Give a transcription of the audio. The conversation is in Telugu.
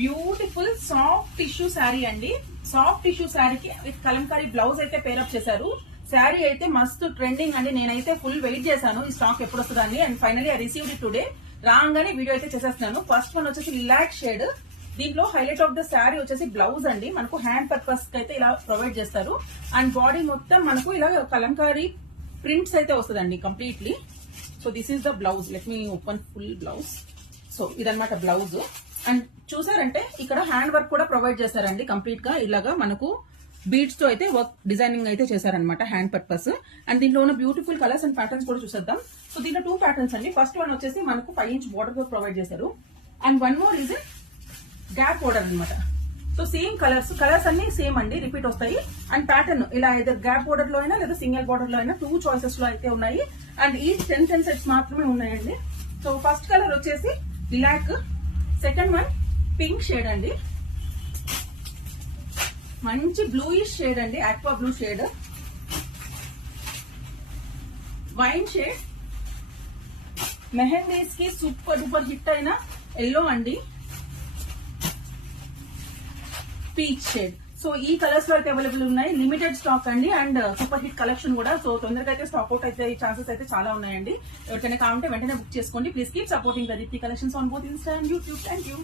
బ్యూటిఫుల్ సాఫ్ట్ టిష్యూ శారీ అండి. సాఫ్ట్ టిష్యూ శారీకి విత్ కలంకారీ బ్లౌజ్ అయితే పేరప్ చేశారు. శారీ అయితే మస్తు ట్రెండింగ్ అండి. నేనైతే ఫుల్ వెయిట్ చేశాను ఈ స్టాక్ ఎప్పుడు వస్తుందని. And finally I received it today. రాగానే వీడియో అయితే చేసేస్తున్నాను. ఫస్ట్ వన్ వచ్చేసి లిలాక్ షేడ్. దీంట్లో హైలైట్ ఆఫ్ ద శారీ వచ్చేసి బ్లౌజ్ అండి. మనకు హ్యాండ్ పర్పస్ కి అయితే ఇలా ప్రొవైడ్ చేస్తారు. అండ్ బాడీ మొత్తం మనకు ఇలా కలంకారీ ప్రింట్స్ అయితే వస్తుందండి completely. So this is the blouse. Let me open full blouse. So ఇదన్నమాట బ్లౌజ్. అండ్ చూసారంటే ఇక్కడ హ్యాండ్ వర్క్ కూడా ప్రొవైడ్ చేశారండి. కంప్లీట్ గా ఇలాగా మనకు బీడ్స్ తో అయితే వర్క్ డిజైనింగ్ అయితే చేశారనమాట హ్యాండ్ పర్పస్. అండ్ దీంట్లో ఉన్న బ్యూటిఫుల్ కలర్స్ అండ్ ప్యాటర్న్స్ కూడా చూసేద్దాం. సో దీంట్లో 2 ప్యాటర్న్స్ అండి. ఫస్ట్ వన్ వచ్చేసి మనకు 5 ఇంచ్ బార్డర్ తో ప్రొవైడ్ చేశారు. And one more is gap border అనమాట. సో సేమ్ కలర్స్ అన్ని సేమ్ అండి, రిపీట్ వస్తాయి. అండ్ ప్యాటర్న్ ఇలా ఏదైతే గ్యాప్ బార్డర్ లో అయినా లేదా సింగిల్ బార్డర్ లో అయినా 2 చాయిసెస్ లో అయితే ఉన్నాయి. అండ్ ఈ 10 సెట్స్ మాత్రమే ఉన్నాయండి. సో ఫస్ట్ కలర్ వచ్చేసి black, second one pink shade అండి, మంచి బ్లూయిష్ షేడ్ అండి, aqua blue shade, wine shade, mehndis కి సూపర్ డూపర్ హిట్ అయిన ఎల్లో అండి, పీచ్ షేడ్. సో ఈ కలర్స్ లో అయితే అవైలబుల్ ఉన్నాయి. లిమిటెడ్ స్టాక్ అండి. అండ్ సూపర్ హిట్ కలెక్షన్ కూడా. సో తొందరగా అయితే స్టాక్ అవుట్ అయితే ఛాన్సెస్ అయితే చాలా ఉన్నాయండి. ఎవరికైనా కావాలంటే వెంటనే బుక్ చేసుకోండి. Please keep supporting Dharitri collections on both Insta and YouTube. Thank you.